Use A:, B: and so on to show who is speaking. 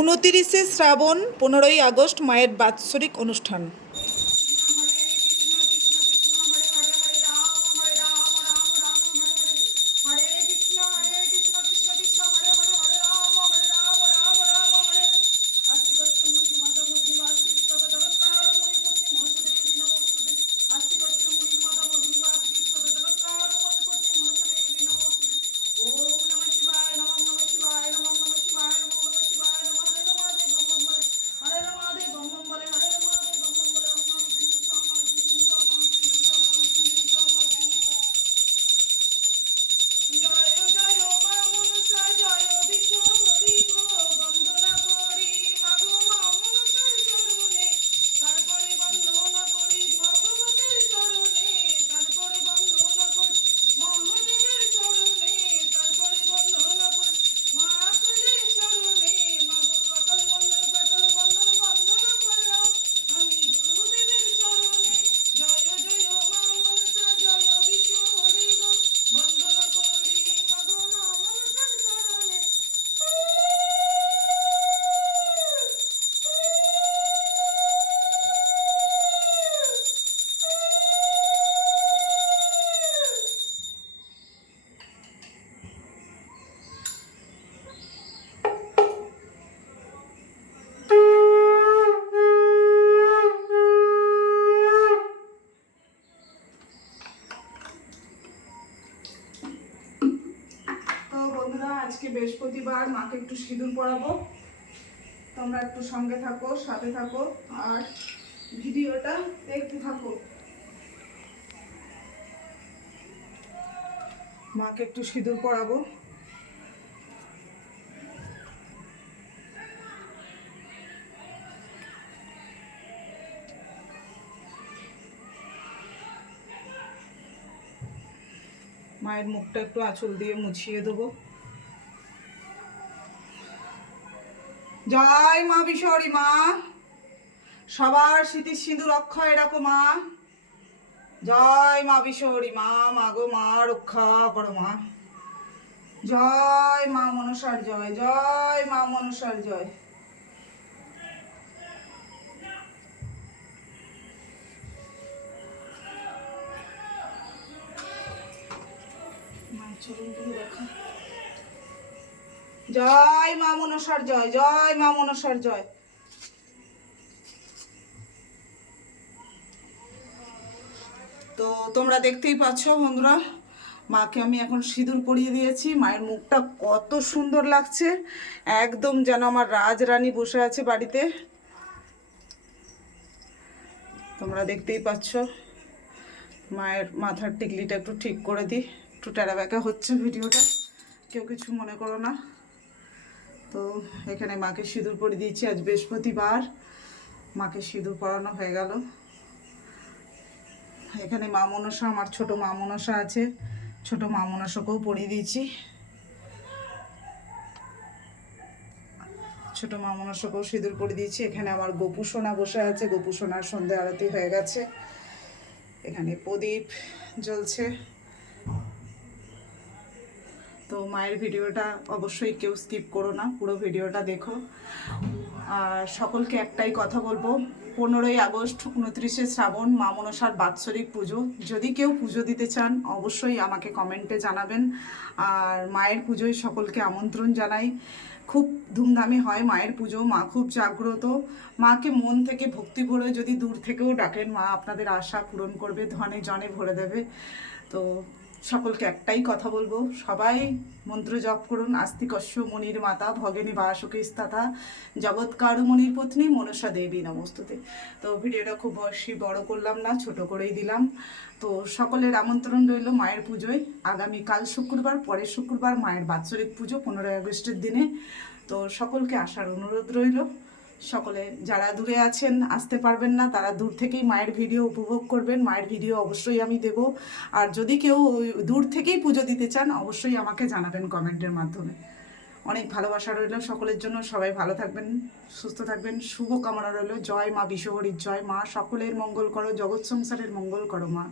A: উনতিরিশে শ্রাবণ পনেরোই আগস্ট মায়ের বাৎসরিক অনুষ্ঠান।
B: বন্ধুরা আজকে বৃহস্পতিবার, মাকে একটু সিঁদুর পরাবো তোমরা একটু সঙ্গে থাকো, সাথে থাকো, আর ভিডিওটা দেখতে থাকো। মাকে একটু সিঁদুর পরাবো মায়ের মুখটা একটু আঁচল দিয়ে মুছিয়ে দেবো। জয় মা বিশরি মা। সবার স্মৃতির সিঁদুর অক্ষয় রাখো মা। জয় মা বিশরি মা মাগো মা, রক্ষা করো মা। জয় মা মনসার জয় জয় মা মনসার জয়। মায়ের দেখা। জয় মা মনসার জয় জয় মা মনসার জয়। তো তোমরা দেখতেই পাচ্ছ বন্ধুরা, মাকে আমি এখন সিঁদুর পরিয়ে দিয়েছি। মায়ের মুখটা কত সুন্দর লাগছে। একদম যেন আমার রাজরানী বসে আছে বাড়িতে। তোমরা দেখতেই পাচ্ছ, মায়ের মাথার টিকলিটা একটু ঠিক করে দিই। একটু টেরা ব্যাকা হচ্ছে ভিডিওটা। কেউ কিছু মনে করো না। তো এখানে মাকে সিঁদুর পরে দিয়েছি আজ বৃহস্পতিবার। মাকে সিঁদুর পরানো হয়ে গেল। এখানে মা মনসা আমার ছোট মা মনসা আছে। ছোট মা মনসাকেও পরিয়ে দিয়েছি। ছোট মা মনসাকেও সিঁদুর পরে দিয়েছি। এখানে আমার গোপু সোনা বসে আছে। গোপু সোনার সন্ধে আরতি হয়ে গেছে। এখানে প্রদীপ জ্বলছে। তো মায়ের ভিডিওটা অবশ্যই কেউ স্কিপ করো না, পুরো ভিডিওটা দেখো। আর সকলকে একটাই কথা বলব, পনেরোই আগস্ট উনত্রিশে শ্রাবণ মা মনসার বাৎসরিক পুজো। যদি কেউ পুজো দিতে চান, অবশ্যই আমাকে কমেন্টে জানাবেন। আর মায়ের পুজোয় সকলকে আমন্ত্রণ জানাই। খুব ধুমধামে হয় মায়ের পুজো, মা খুব জাগ্রত। মাকে মন থেকে ভক্তি ভরে যদি দূর থেকেও ডাকেন, মা আপনাদের আশা পূরণ করবে, ধনে জনে ভরে দেবে। তো সকলকে একটাই কথা বলব। সবাই মন্ত্র জপ করুন। আস্তিকস্য মনির মাতা ভগিনী বাসকে স্থাতা জগৎকার মনির পত্নী মনসা দেবী নমস্তুতে। তো ভিডিওটা খুব বেশি বড় করলাম না, ছোট করেই দিলাম। তো সকলের আমন্ত্রণ রইল মায়ের পুজোয়। আগামী কাল শুক্রবার, পরের শুক্রবার মায়ের বাৎসরিক পুজো, পনেরোই আগস্টের দিনে। তো সকলকে আসার অনুরোধ রইল। সকলে যারা দূরে আছেন, আসতে পারবেন না, তারা দূর থেকেই মায়ের ভিডিও উপভোগ করবেন। মায়ের ভিডিও অবশ্যই আমি দেব। আর যদি কেউ দূর থেকেই পুজো দিতে চান, অবশ্যই আমাকে জানাবেন কমেন্টের মাধ্যমে। অনেক ভালোবাসা রইল সকলের জন্য। সবাই ভালো থাকবেন, সুস্থ থাকবেন। শুভ কামনা রইল। জয় মা বিশ্বহরির জয় মা। সকলের মঙ্গল করো, জগৎ সংসারের মঙ্গল করো মা।